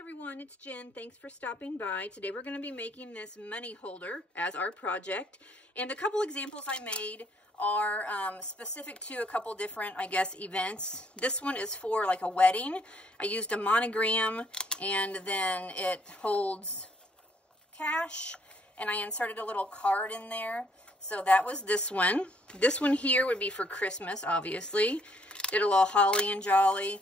everyone, it's Jen. Thanks for stopping by. Today we're going to be making this money holder as our project. And the couple examples I made are specific to a couple different, I guess, events. This one is for like a wedding. I used a monogram and then it holds cash and I inserted a little card in there. So that was this one. This one here would be for Christmas, obviously. Did a little holly and jolly.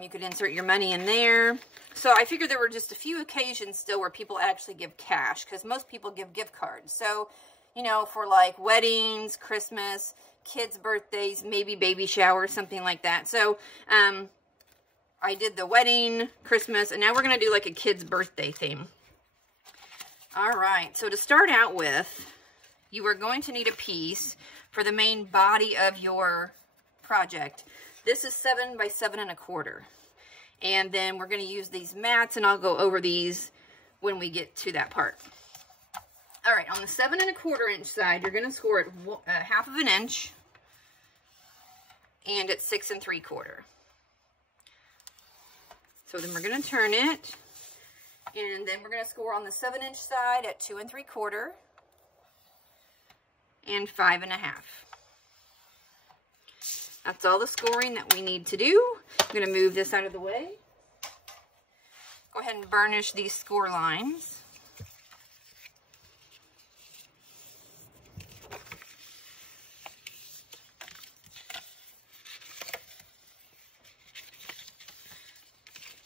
You could insert your money in there. So I figured there were just a few occasions still where people actually give cash, because most people give gift cards. So, you know, for like weddings, Christmas, kids' birthdays, maybe baby showers, something like that. So I did the wedding, Christmas, and now we're going to do like a kid's birthday theme. All right, so to start out with, you are going to need a piece for the main body of your project. This is 7 by 7 1/4. And then we're going to use these mats, and I'll go over these when we get to that part. All right, on the 7 1/4 inch side, you're going to score it 1/2 inch, and at 6 3/4. So then we're going to turn it, and then we're going to score on the 7 inch side at 2 3/4 and 5 1/2. That's all the scoring that we need to do. I'm going to move this out of the way. Go ahead and burnish these score lines.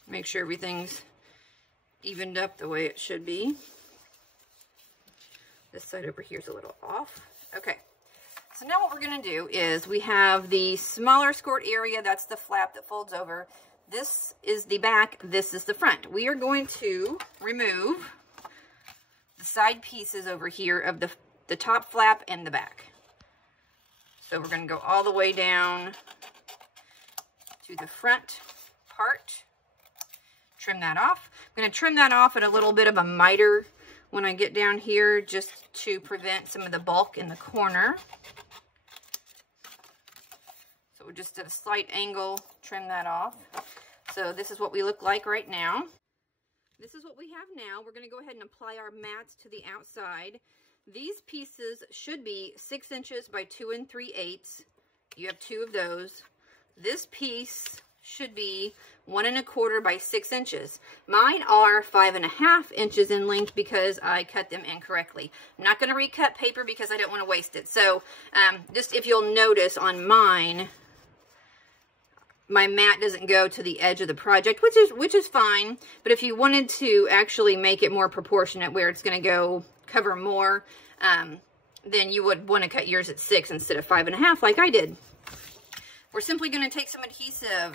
Make sure everything's evened up the way it should be. This side over here is a little off. Okay. So now what we're going to do is we have the smaller scored area. That's the flap that folds over. This is the back. This is the front. We are going to remove the side pieces over here of the top flap and the back. So we're going to go all the way down to the front part. Trim that off. I'm going to trim that off at a little bit of a miter when I get down here, just to prevent some of the bulk in the corner. So we're just at a slight angle, trim that off. So this is what we look like right now. This is what we have now. We're going to go ahead and apply our mats to the outside. These pieces should be 6 inches by 2 3/8. You have 2 of those. This piece should be 1 1/4 by 6 inches. Mine are 5 1/2 inches in length because I cut them incorrectly. I'm not going to recut paper because I don't want to waste it. So just if you'll notice on mine, my mat doesn't go to the edge of the project, which is fine. But if you wanted to actually make it more proportionate, where it's going to go cover more, then you would want to cut yours at 6 instead of 5 1/2 like I did. We're simply going to take some adhesive.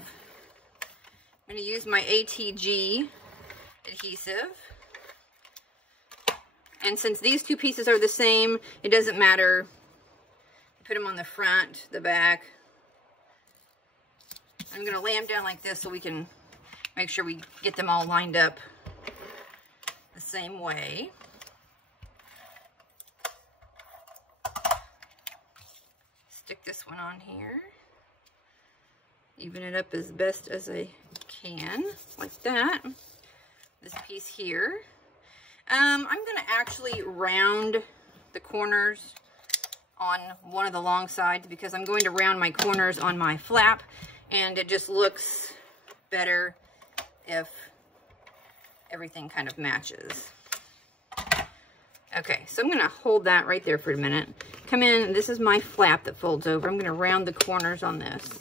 I'm going to use my ATG adhesive. And since these two pieces are the same, it doesn't matter. Put them on the front, the back. I'm going to lay them down like this so we can make sure we get them all lined up the same way. Stick this one on here. Even it up as best as I can, like that. This piece here. I'm going to actually round the corners on one of the long sides because I'm going to round my corners on my flap, and it just looks better if everything kind of matches. Okay, so I'm going to hold that right there for a minute. Come in, this is my flap that folds over. I'm going to round the corners on this.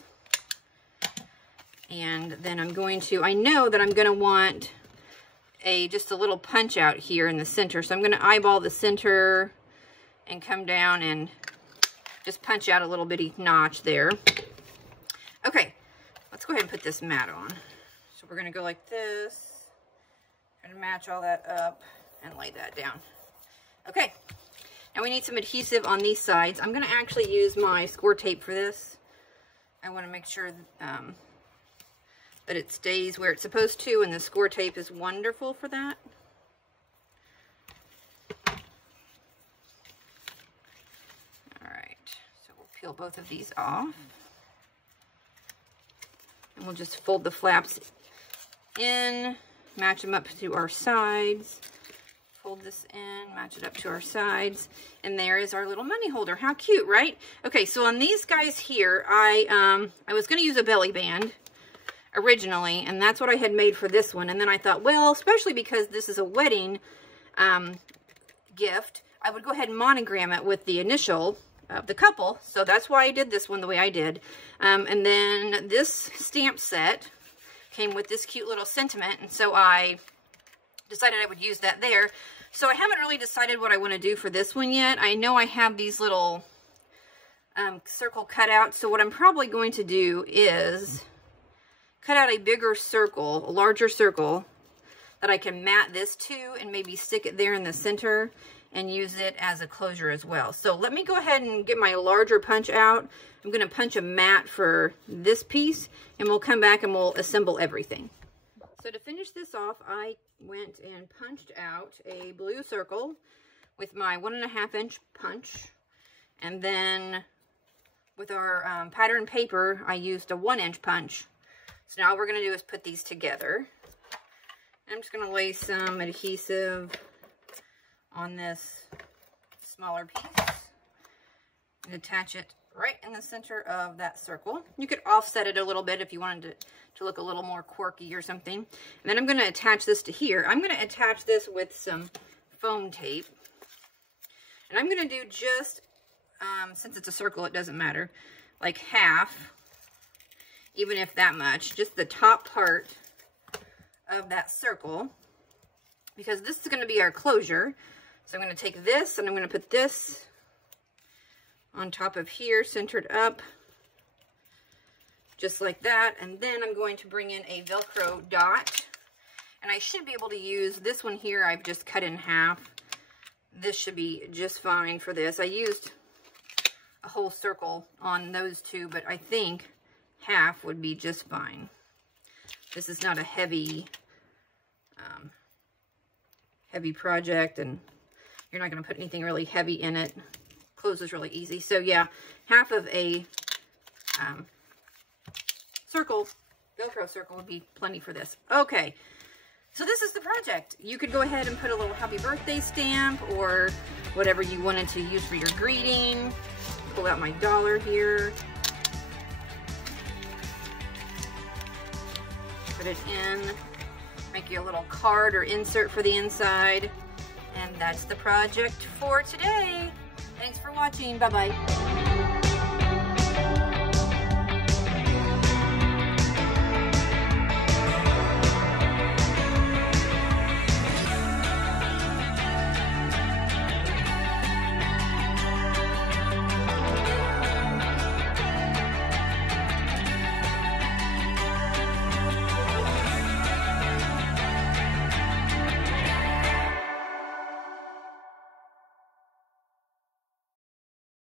And then I'm going to, I know that I'm going to want just a little punch out here in the center. So I'm going to eyeball the center and come down and just punch out a little bitty notch there. Okay, let's go ahead and put this mat on. So we're going to go like this and match all that up and lay that down. Okay, now we need some adhesive on these sides. I'm going to actually use my score tape for this. I want to make sure that it stays where it's supposed to, and the score tape is wonderful for that. All right, so we'll peel both of these off. And we'll just fold the flaps in match them up to our sides. Fold this in, match it up to our sides, and there is our little money holder. How cute, right? Okay, so on these guys here, I was going to use a belly band originally, and that's what I had made for this one. And then I thought, well, especially because this is a wedding gift, I would go ahead and monogram it with the initial of the couple. So that's why I did this one the way I did. And then this stamp set came with this cute little sentiment, and so I decided I would use that there. So I haven't really decided what I want to do for this one yet. I know I have these little circle cutouts, so what I'm probably going to do is cut out a bigger circle, a larger circle, that I can mat this to and maybe stick it there in the center and use it as a closure as well. So let me go ahead and get my larger punch out. I'm going to punch a mat for this piece, and we'll come back and we'll assemble everything. So to finish this off, I went and punched out a blue circle with my 1.5 inch punch. And then with our pattern paper, I used a 1 inch punch. So now all we're going to do is put these together. I'm just going to lay some adhesive on this smaller piece and attach it right in the center of that circle. You could offset it a little bit if you wanted to look a little more quirky or something. And then I'm going to attach this to here. I'm going to attach this with some foam tape. And I'm going to do just, since it's a circle, it doesn't matter, like half, even if that much, just the top part of that circle, because this is going to be our closure. So I'm going to take this and I'm going to put this on top of here, centered up, just like that. And then I'm going to bring in a Velcro dot, and I should be able to use this one here. I've just cut in half. This should be just fine for this. I used a whole circle on those two, but I think half would be just fine. This is not a heavy project, and you're not going to put anything really heavy in it. Closes really easy. So yeah, half of a circle, Velcro circle, would be plenty for this. Okay, so this is the project. You could go ahead and put a little happy birthday stamp or whatever you wanted to use for your greeting. Pull out my dollar here. Put it in. Make you a little card or insert for the inside. And that's the project for today. Thanks for watching. Bye-bye.